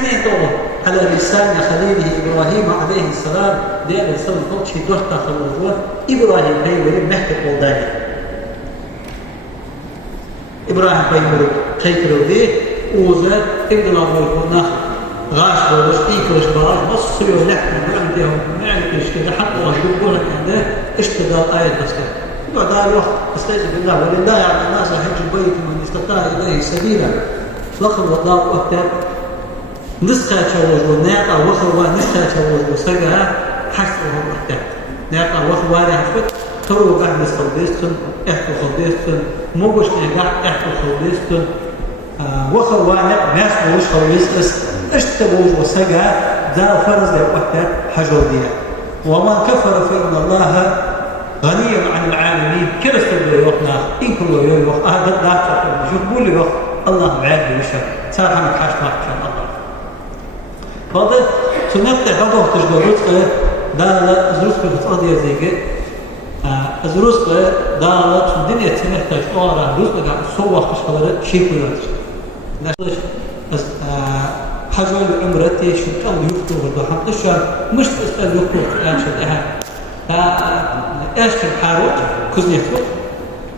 حنيته على لسان خليله إبراهيم عليه السلام دي الرسول فوق شي دوحتا خلوه إبراهيم بيوري محكة قولداني إبراهيم بيوري خيكرو دي وزا ابن الله غاش بولش إيكرش باش بص سيو لحن وعندهم معلكش كذا حتى رجل يقولك عنده اشتغل آية تسكت بعد الوقت استجب بالله ولله على الناس حج البيت من استطاع إليه سبيلا وخر والله أكتر نسخة شوج ونعطى وخر ونسخة شوج وسجها حسبه أكتر نعطى وخر ولا حفت ترو بعد خلبيستن احكو خلبيستن موجش نجاح احكو خلبيستن وخر وانا ناس موش خلبيستس اشتبوج وسجها ذا فرز أكتر حجودية ومن كفر فإن الله غني عن العالمين كل استبدل وقتنا إن كل يوم وقت هذا لا تقول شوف كل وقت الله معاد بيشر صار حنا حاش ما شاء الله هذا سنفتح هذا وقت الجروس ده زروس بتقضي زيك زروس ده الدنيا تمحتاج أورا زروس ده صوّا خشبة شيء كله بس حاجة العمرتي شو كان يكتب برضه حقشة مش أستاذ يكتب يعني شدها ايش الحاروت كوزنيتو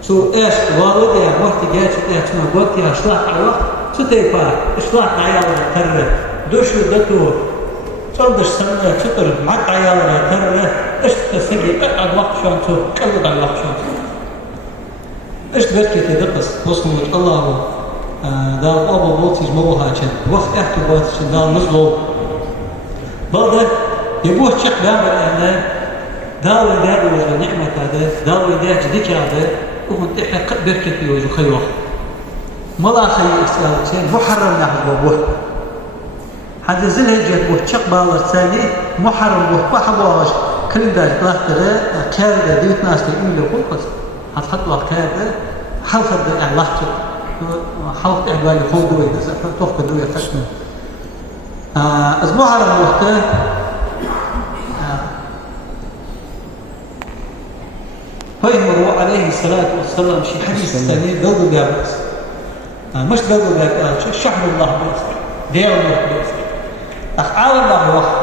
سو ايش والد يا وقت جاي شو اسمه وقت يا اشلاح على وقت سو تيفا اشلاح عيال ترى دوش دتو صدش سنه تطر معك عيال ترى ايش تسجل الوقت شلون تو كل على الوقت شلون ايش بك تدقس وصمه الله دا ابو بوتيج موها كان وقت احكي بوتيج دا نصلو برضه يبوه شيخ بامر انه داوي داوي وجه نعمة هذا داوي داوي جديك هذا وكنت إحنا قد بركتي وجه خيوة ملا خي إسلام شيء محرم نحن بوه هذا زله جت بوه شق بالله الثاني محرم بوه بحبواش كل ده طلعت له كارده ديت ناس تقول له قول بس هتحط له كارده حلقة ده علاقته حلقة إحبال يخوض ويدس توقف دوية فتنة از محرم وقته فيمر عليه الصلاة والسلام شي حديث ثاني ضد بيابس مش ضد بيابس شهر الله بيسر دير الله بيسر أخعال الله وقت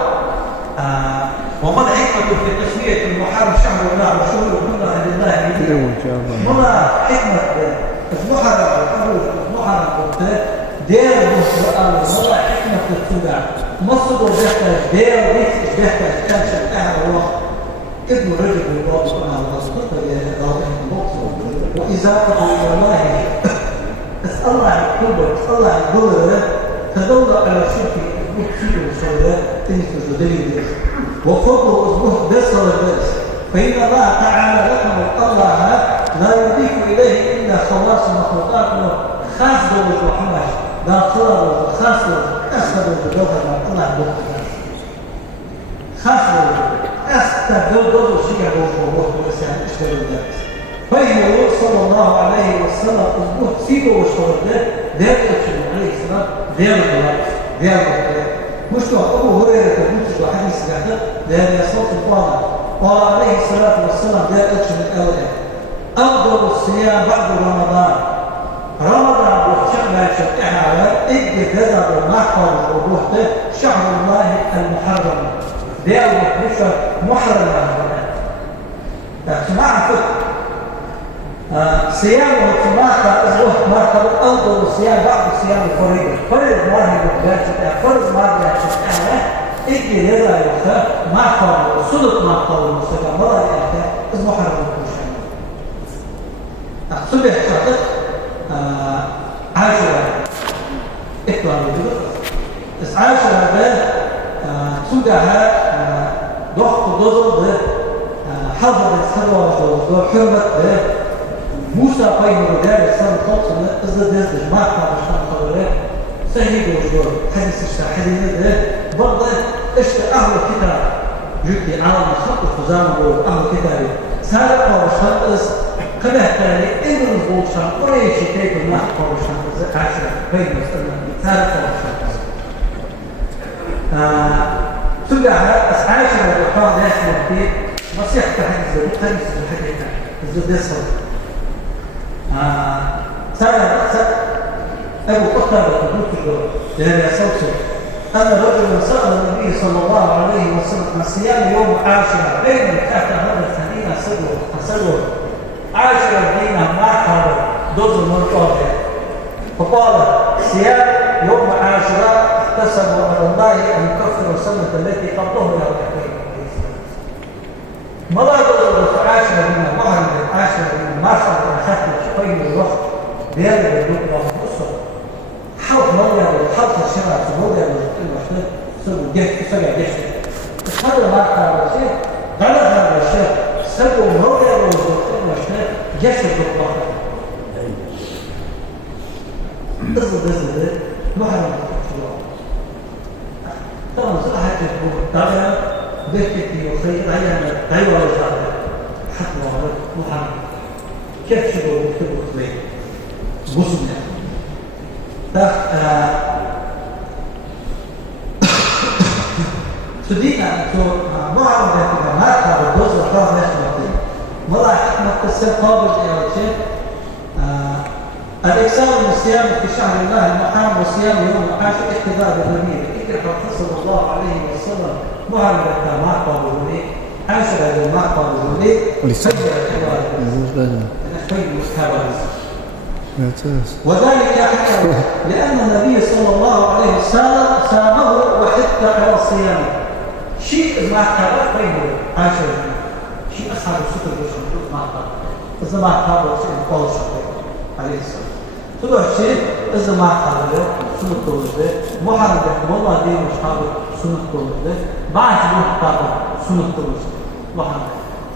وما الحكمة في تسمية المحرم شهر الله وشهر الله عند الله وما حكمة المحرم دير الله وما حكمة السبع مصر وزيحتاج دير بيت إجباحتاج كان شبكها الوقت ابن رجل الله سبحانه وإذا قضوا إلى الله اسأل الله عن القلب اسأل الله عن الظلم تدور على شرك مكسير السوداء تنس الجديد وفضل أصبح بصر الناس فإن الله تعالى لكم الله لا يضيف إليه إلا خواص مخلوقات خاص دوله وحماش داخله خاص أسفل الجوهر الله عن خاص أستبدل دور شيء وروح وسام إشتري الناس فإنه صلى الله عليه وسلم أصبح سيبه وشرده ذات أكشن عليه السلام ذات الناس مش أبو هريرة تقول حديث هذا ذات صوت الطاعة قال عليه الصلاة والسلام ذات أكشن الأول أفضل الصيام بعد رمضان وشهر شرعها على إجد كذا بالمحفظ وروحته شهر الله المحرم ديال مخلصة محرمة سماعة صيام وسماعة أزوه مرتبط أفضل الصيام بعد الصيام الفريضة فريض الله مباشرة فرض ما بيعشقها إجي هذا يوخى محفظ وصلت محفظ المستقى مرة يأتي إذ محرم المشاهد صبح شاطئ عاشرة إكبر بجدر عاشرة هذا سودها ضغط ضغط حضر السروة وحرمة موسى قيم رجال السنة الخاصة إذا نزل ما أحنا عشان خبره سهيد وجور حديث الشاحدين ده برضه اشتى أهل الكتاب جدي عالم خط الخزام أهل الكتاب سارق وشخص قبه تالي إنه نزول شان وريش يتيك المحق وشان عشرة بين مسألة سارق وشخص سودها أسعاشر الوحاة ناس مرتين نصيحة حديث زبط تنسى الحديثة الزبط يصل سنة أبو قطة بتقول لهذا صوته أن رجلا سأل النبي صلى الله عليه وسلم عن صيام يوم عاشوراء بين كانت هذا الثانية سلوه عاشوراء دينا ما كان دوز المنطقة فقال صيام يوم عاشوراء احتسبوا على الله أن يكفر السنة التي قبله يوم القيامة. ما لا دوز عاشوراء دينا ما هو عاشوراء دينا ما صار أخذت شوي الوقت بيرجع يقول له بصوا حاول موضع وحاول الشرع في موضع المشهد سووا جهد سجع جهد هذا ما كان شيء غلط هذا الشيء سووا موضع المشهد جسد الله ضد محرم طبعا صراحة طبعا بيتي وخير هي ولا صار حتى محرم كيف شغل مكتوب خير بوسنا سدينا ما عرفنا كذا ما كان الدوز وخلاص نحن والله حكمة قصة قابل إلى شيء الإكثار من الصيام في شهر الله المحرم وصيام يوم العاشر اقتداء بالنبي اقرأ صلى الله عليه وسلم معلمة ما قابلوني عاشر ما قابلوني سجل الحوار وذلك لأن النبي صلى الله عليه وسلم سامه وحتى على الصيام شيء ما كان بينه عاشر شيء أصحاب السكر يشربون ما كان إذا ما كان شيء قول عليه السلام طلع شيء إذا ما كان سنة طولة محرم والله دين أصحاب سنة طولة بعد محرم سنة طولة محرم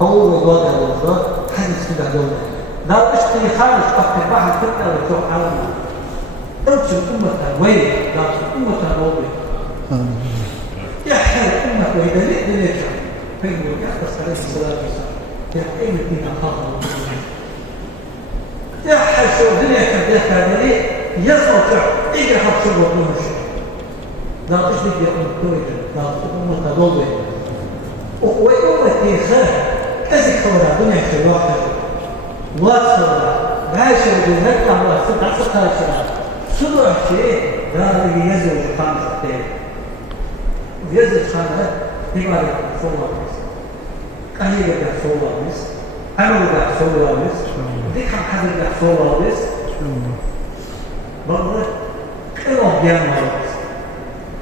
هو وضع الوضع حدث كده دولة لا اشتري خارج قد تباح الفتنة والجوع على النار ارجو أمة وين لا أمة موضوع يحيى الأمة وإذا لئ لنرجع فين يحدث عليه الصلاة والسلام يحيى الدين خاطر يحيى شو الدنيا كانت هذا ليه يستطيع يجرح شو بدون شيء لا تشبه أمة لا أمة موضوع وأمة خير كذي خبرها دنيا في الواقع واصل عايشه بالهدى على ست عصر خالص سرعه شيء ده ينزل خامس الثاني وينزل خامس بما يتصور كان يبدا يتصور بس انا بدا يتصور بس دي كان حد يبدا يتصور بس برضه كلهم بيعملوا بس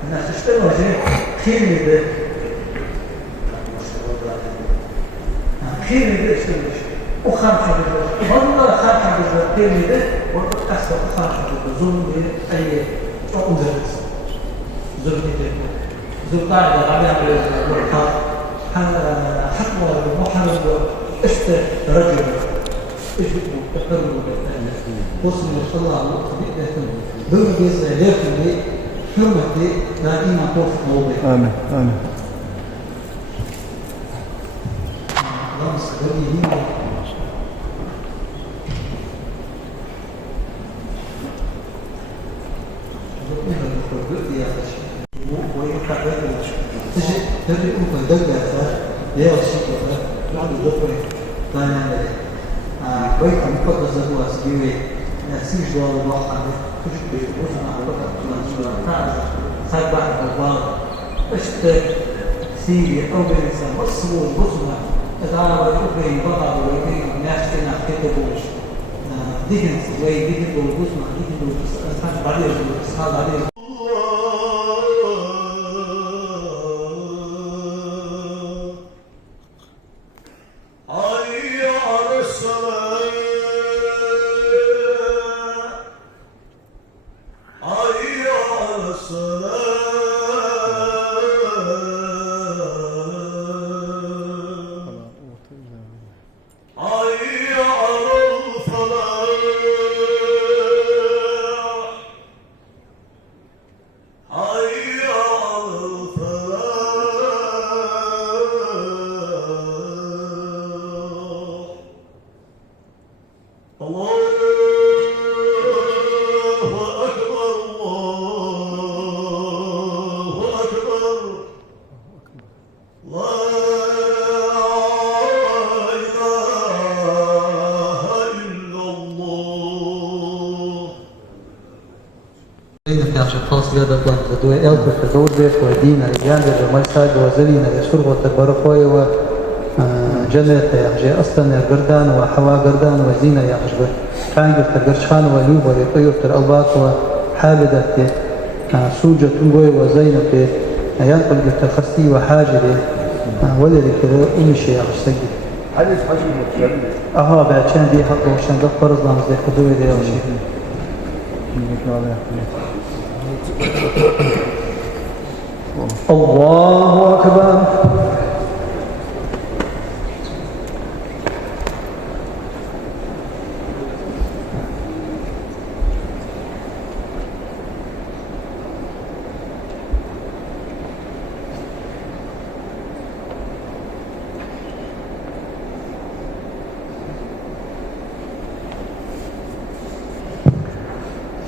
الناس تشتغل شيء خير ده خير ده يشتغل وخامسة بالجزء والله خامسة بالجزء الثاني ده والأسفل خامسة بالجزء بأي أقوم درس زرقتين زرقاء عليها بالورقات حكمة المحرم اشتر رجل اشتر تقرب وصل الله وقبئة دون بيزة لكن حرمة دائما توفق موضع آمين آمين اللهم صل على تجي أمك دقة يا شيء بعد الظهر كان بيت مقدس هو سجيوي نسيج دور الواحد تجي بيفوز مع الوقت تعرف صار بعد البار اشت سيري أو بإنسان مصور بصمة إذا بيقول بقى ويقول الناس كنا كتبوش دين سوي دين بوجوسنا دين بوجوس أصلا بعدين أصحاب بعدين سجادة بانت دوي ألف في دور بيت ودينا ياندر وميساج وزلينا يسرغ وتبرخوي وجنة يا أصلا يا قردان وحوا قردان وزينة يا عجبة كانجر تقرشان وليوب وليطيب ترألباك وحابدة سوجة تنقوي وزينة ينقل بالتخصي وحاجة ولدي كذا أمشي يا عجبة حديث حجم متشابه بعد شان دي حقه وشان ده فرض لامز دي خدوه دي أو شيء الله أكبر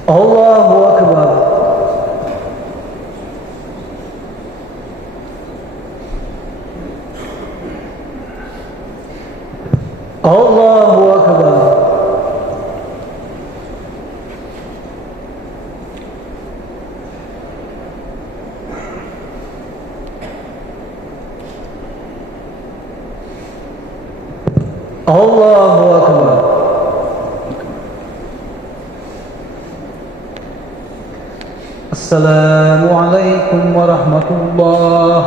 الله أكبر الله أكبر الله أكبر السلام عليكم ورحمة الله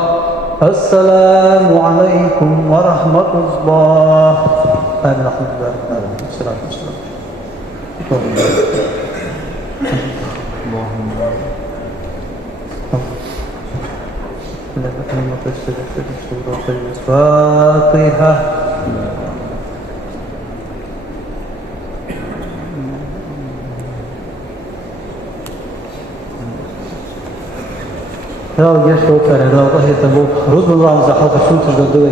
السلام عليكم ورحمة الله آمين الحمد لله رب العالمين والصلاة والسلام اللهم سورة الفاتحة لا وجيش توقع لا وطهي تبوك رد الله مزحوك شو تجدوي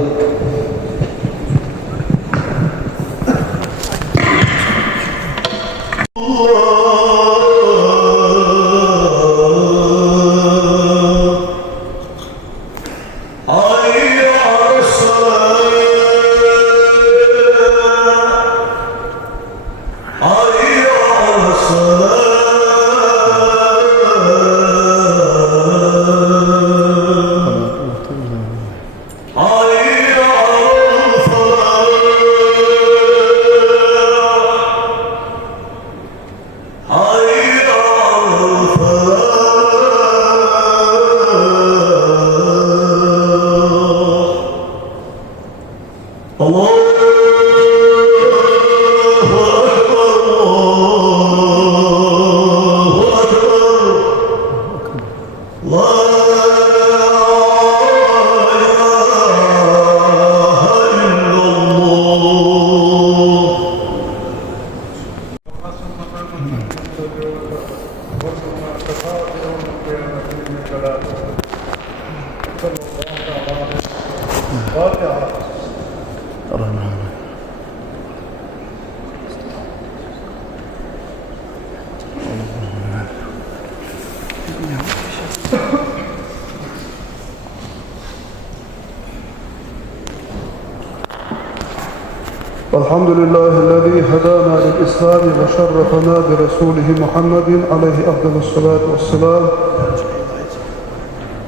الحمد لله الذي هدانا للإسلام وشرفنا برسوله محمد عليه أفضل الصلاة والسلام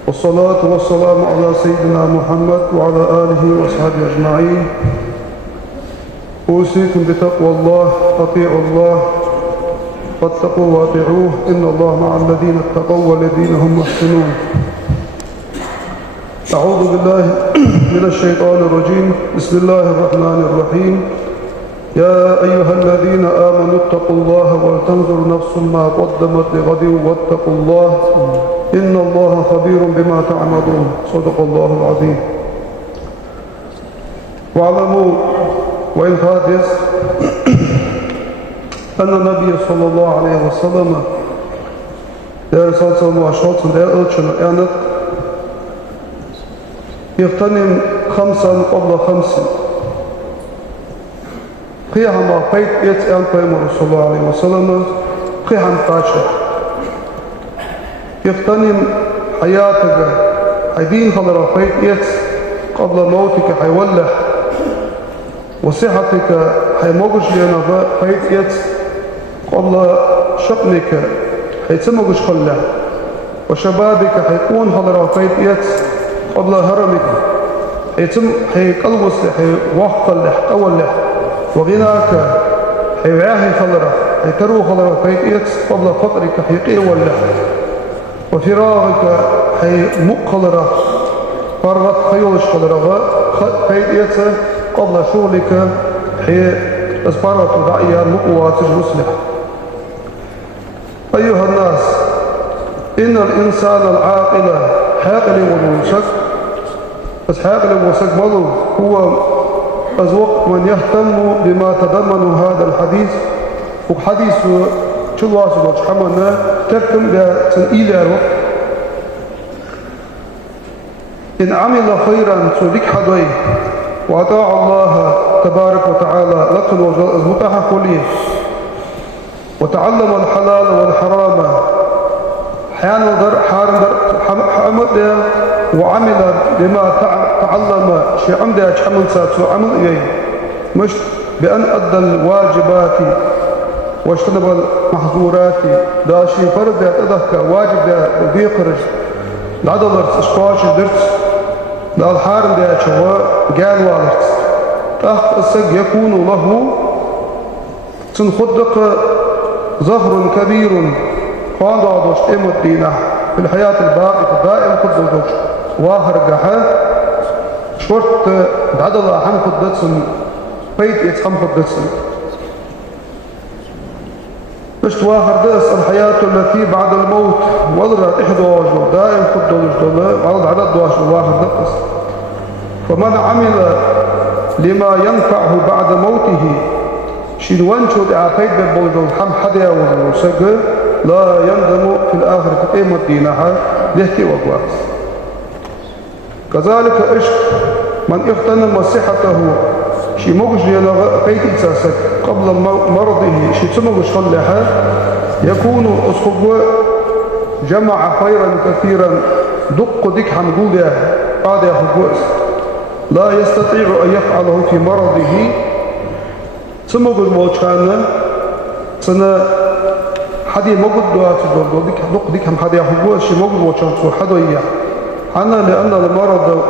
والصلاة والسلام على سيدنا محمد وعلى آله وصحبه أجمعين. أوصيكم بتقوى الله، أطيعوا الله فاتقوا واطيعوه إن الله مع الذين اتقوا والذين هم محسنون. أعوذ بالله من الشيطان الرجيم. بسم الله الرحمن الرحيم. يا أيها الذين آمنوا اتقوا الله ولتنظر نفس ما قدمت لغد واتقوا الله إن الله خبير بما تعملون. صدق الله العظيم. واعلموا وإن حادث أن النبي صلى الله عليه وسلم رسالة وعشرات أنت يغتنم 5 قبل 5 قيام قيد يتأن قيم رسول الله عليه وسلم قيام قاشة يغتنم حياتك حيدين خضر قيد يت قبل موتك حيولح وصحتك حيموجش لنا قيد يت قبل شقنك حيتموجش خلع وشبابك حيكون هضر فيت قبل هرمك حيتم حيقلبس حيوحق اللح أول لح وغناك حيواهي خضرة حيترو خضرة فيت قبل فقرك حيقي واللح وفراغك حيمق خضرة فرغت خيولش خضرة فيت قبل شغلك حي أسبارة رأي مقوات المصلح. أيها الناس إن الإنسان العاقل حاقل وموسك بس حاقل وموسك مضو هو أزوق من يهتم بما تضمن هذا الحديث وحديث شلواس وشحمنا تكتم إلى الوقت إن عمل خيرا تلك حضي وأطاع الله تبارك وتعالى لكن وزمتها كليه وتعلم الحلال والحرام حان در حارم در حمد وعمل بما تعلم شيء عمده حمل ساتو عمل إليه مش بأن أدى الواجبات واجتنب المحظورات دا شيء فرد أدهك واجب دا بيقرش دا درت إشقاش درت دا الحارم دا شوا قال والرت تحت السق يكون له تنخدق ظهر كبير قاضى دوش إم الدينة في الحياة الباقية دائم خد دوش واخر قحا شورت دعدلا حم خدتسن بيت يتحم خدتسن اشت واخر دس الحياة التي بعد الموت وضرت إحدى وجه دائم خد دوش دولا بعد عدد دوش واخر دس فمن عمل لما ينفعه بعد موته شنوانشو دعاقيد بالبوجود حم حدا وسق لا يندم في الآخرة قيمة دينها لهتي وقواس كذلك إشت من اغتنم صحته شي مغجي لغاية إساسك قبل مرضه شي تمغش خلها يكون أصحب جمع خيرا كثيرا دق ديك حنقول بعد يخبوس لا يستطيع أن يفعله في مرضه سمغل موشانا سنة حدي مغل دوات دق ديك هم حدي يخبوس شي مغل موشان سو حدو إياه حنا لأن المرض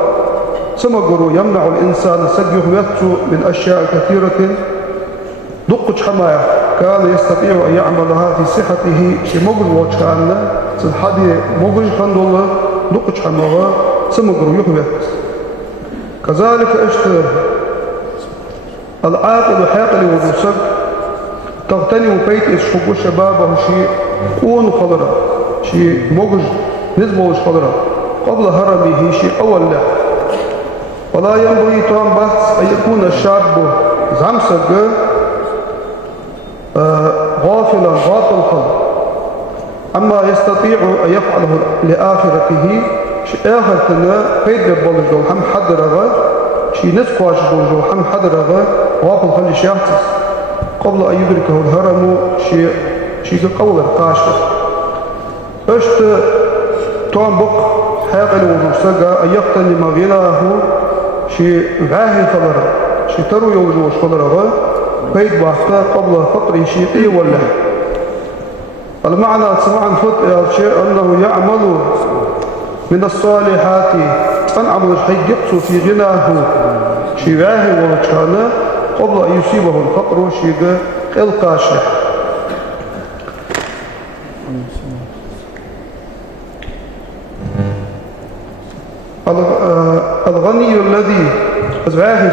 سمغل يمنع الإنسان سجيه من أشياء كثيرة دق حماية كان يستطيع أن يعملها في صحته شي مغل موشانا سن حدي مغل فندول دق حماية سمغل يخبت كذلك اشتر العاقل حاقل وذوسك تغتنم بيت اشخبو شبابه شيء قون خضرة شيء مغج نزموش خضرة قبل هرمه شيء أول له ولا ينبغي طعام بحث أن يكون الشاب زمسك غافلا غافل خضر أما يستطيع أن يفعله لآخرته شي آخر تنا بيت بالبولجو هم حدرغا شي نسقاش بولجو هم حدرغا غافل خلي شاحتس قبل أن يدركه الهرم شي قول القاشة اشت توان بق حاقل وزوسقا أن يقتنم غناه شي غاهي خضر شي ترو يوجوش خضرغا بيت باحتا قبل فقره شي ولا المعنى سمعا فتح شيء أنه يعمل من الصالحات أنعم الحي يقص في غناه شيغاه وكان قبل أن يصيبه الفقر شيغ القاشح الغني الذي أزعاه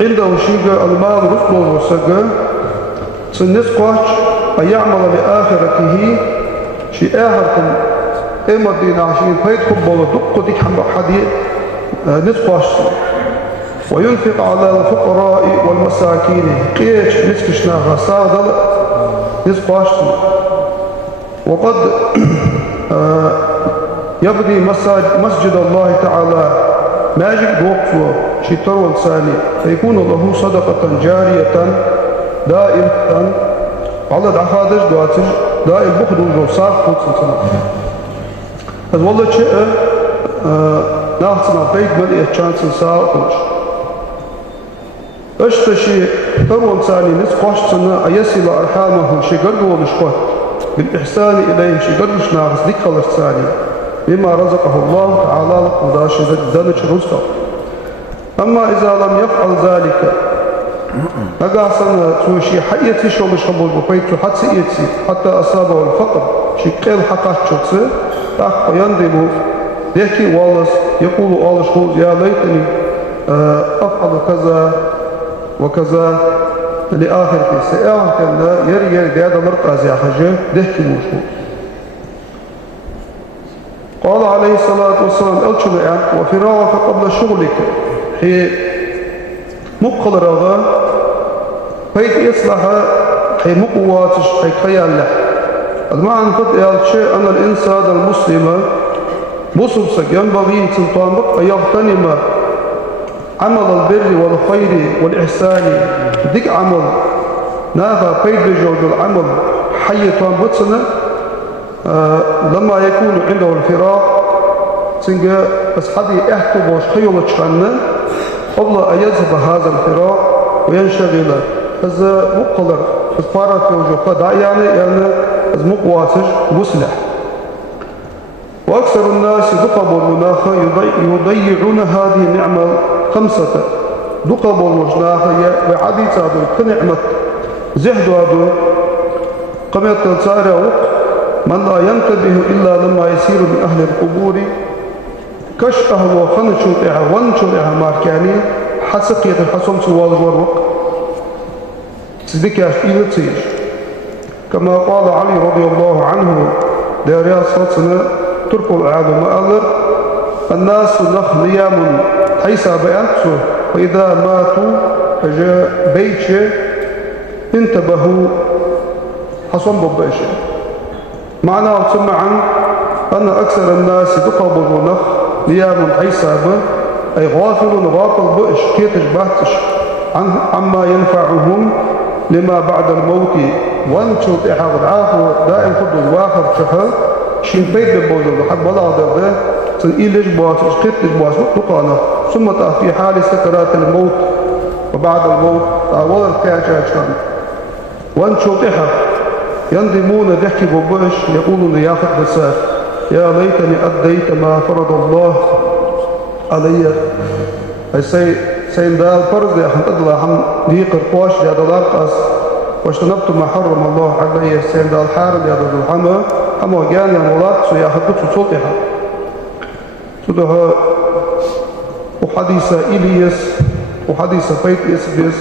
عنده شيغ المال رسل وسق سنسقاش أن يعمل لآخرته شيء آخر إما الدين عشان فايد قبل دق ديك حديد نسقاش وينفق على الفقراء والمساكين قيش نسكشنا غسادل نسقاش وقد يبدي مسجد الله تعالى ماجد وقفه شتر ثاني فيكون له صدقة جارية دائمة على العهادش دواتش دائم بخد وصاف خد سنة از والله شيء ناخذنا بيت ملئ تشانس ساعة اشتشي ترون ثاني نسقاش سنة أيسل أرحامه شي قرقوا لشقه بالإحسان إليه شقرش ناقص ذكر الثاني بما رزقه الله تعالى وداشد الدنش رزقه. أما إذا لم يفعل ذلك أقاسنا توشي حياتي شغل شغل بقيت حتى أصابه الفقر شكل حقات شخصه تاق يندم يحكي والله يقول الله يا ليتني أفعل كذا وكذا لآخر سيئة كان يري ديادة مرقز يا حجة دهكي موشو. قال عليه الصلاة والسلام الشبعان وفراغك قبل شغلك هي مقل رغا فيت إصلاحها هي مقواتش هي خيال له المعنى قد يالشيء أن الإنسان المسلم مصبصك ينبغي تنطبق أن يغتنم عمل البر والخير والإحسان ديك عمل ناغا قيد جوج العمل حي طنبتنا لما يكون عنده الفراغ سنجا أصحابي احتبوش خيولة شغلنا قبل أن يذهب هذا الفراغ وينشغل هذا مقلر إصفارات وجوه يعني مقواتر مسلح. وأكثر الناس دقبوا المناخ يضيعون هذه النعمة خمسة دقبوا المجناخ وعديد هذا كنعمة زهد هذا قمت تلتارع من لا ينتبه إلا لما يسير من أهل القبور كش أهل وخنشوتها وانشوتها ماركاني حسقية الحصم سوال الورق صدق إلى تيش كما قال علي رضي الله عنه لرياض صلصنا تركوا العادة مؤلر الناس نخ نيام حيث بأنته وإذا ماتوا فجاء بيتش انتبهوا حصن بباشا معناه سمعا أن أكثر الناس دقبوا النخ نيام حيث أي غافل غافل بأش كيتش باتش عما ينفعهم لما بعد الموت وانشوت إحاق العافو دائم قد الواخر شهر شين بيت ببوزر حق بلا ده تنقيلش بواس قتل بواس مطلقانا ثم في حال سكرات الموت وبعد الموت تعوض الكاشات شان وانشوت إحاق يندمون ضحكي ببوش يقولون يا أخذ بسات يا ليتني أديت ما فرض الله علي سين دال فرض يا أخذ أدلا هم ديق القواش يا دلال قاس واجتنبت ما حرم الله علي سين دال حارم يا دلال حما حما وجان يا مولات سو أخذ بسوطها تدها وحديث إليس وحديث فيت إسبيس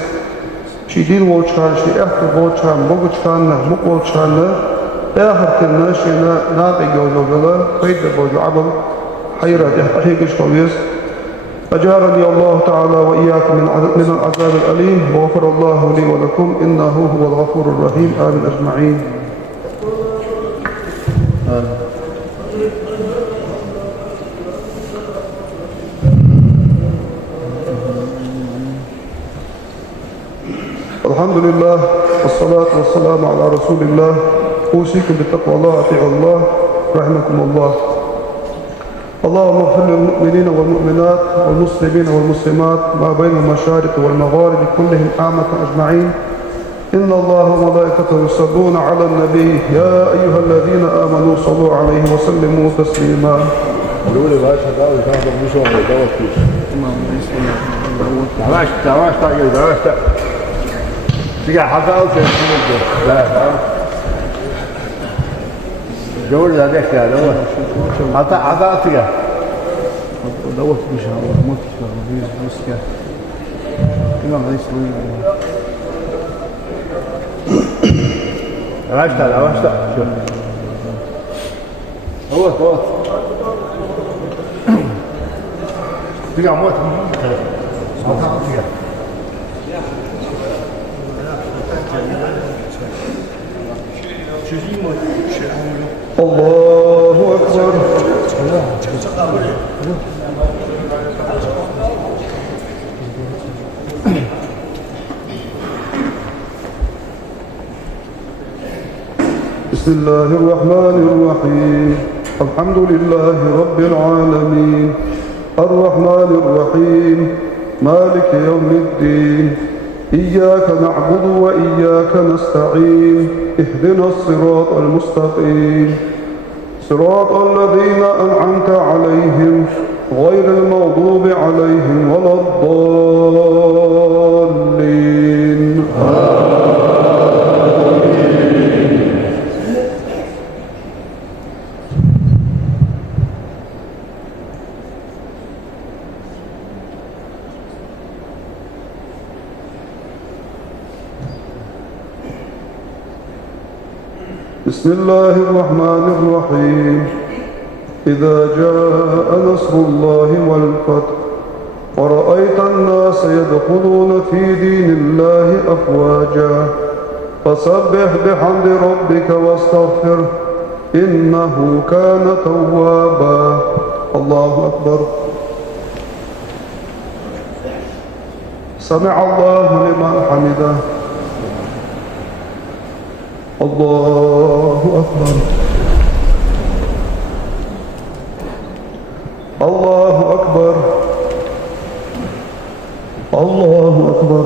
شيدين ووشان شي أحد ووشان موجشان مقوشان آخر كنا شينا نابي جوجولا فيت بوجو عمل حيرة يحتاجش قويس أجارني الله تعالى وإياكم من العذاب الأليم وغفر الله لي ولكم إنه هو الغفور الرحيم آمين أجمعين. الحمد لله والصلاة والسلام على رسول الله. أوصيكم بتقوى الله أطيعوا الله رحمكم الله. اللهم اغفر للمؤمنين والمؤمنات والمسلمين والمسلمات ما بين المشارق والمغارب كلهم عامة أجمعين. إن الله وملائكته يصلون على النبي يا أيها الذين آمنوا صلوا عليه وسلموا تسليما. جول لا ده كده عطا عطية دوت مش موت بس كده كده ما يسوي عواشت هو تيجي موت عطا عطية الله أكبر. بسم الله الرحمن الرحيم. الحمد لله رب العالمين الرحمن الرحيم مالك يوم الدين إياك نعبد وإياك نستعين اهدنا الصراط المستقيم صراط الذين أنعمت عليهم غير المغضوب عليهم ولا الضالين. بسم الله الرحمن الرحيم. إذا جاء نصر الله والفتح ورأيت الناس يدخلون في دين الله أفواجا فسبح بحمد ربك واستغفره إنه كان توابا. الله أكبر. سمع الله لمن حمده. الله أكبر. الله أكبر. الله أكبر.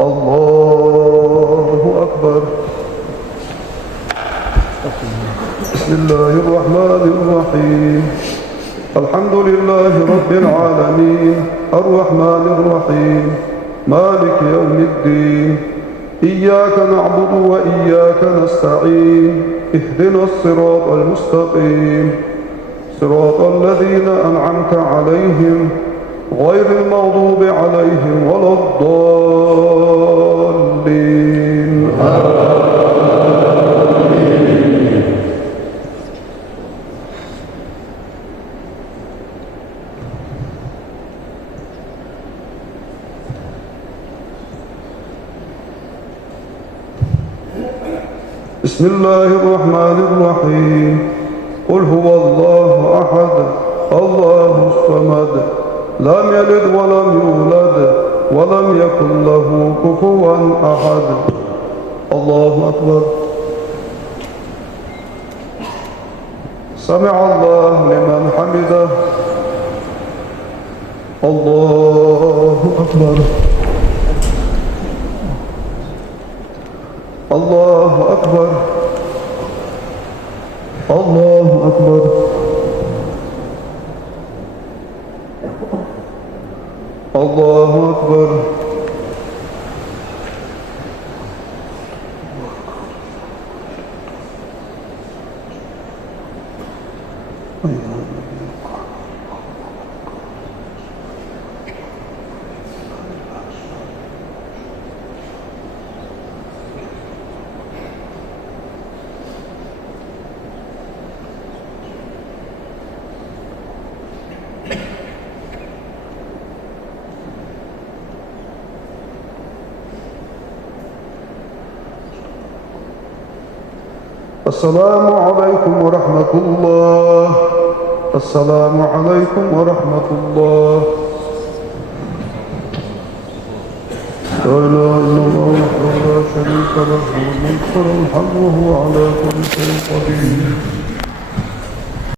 الله أكبر. بسم الله الرحمن الرحيم. الحمد لله رب العالمين الرحمن الرحيم مالك يوم الدين إياك نعبد وإياك نستعين اهدنا الصراط المستقيم صراط الذين أنعمت عليهم غير المغضوب عليهم ولا الضالين. بسم الله الرحمن الرحيم. قل هو الله أحد الله الصمد لم يلد ولم يولد ولم يكن له كفوا أحد. الله أكبر. سمع الله لمن حمده. الله أكبر. الله أكبر. الله أكبر. الله أكبر. السلام عليكم ورحمة الله. السلام عليكم ورحمة الله. لا إله إلا الله وحده لا شريك له له الملك وله الحمد وهو على كل شيء قدير.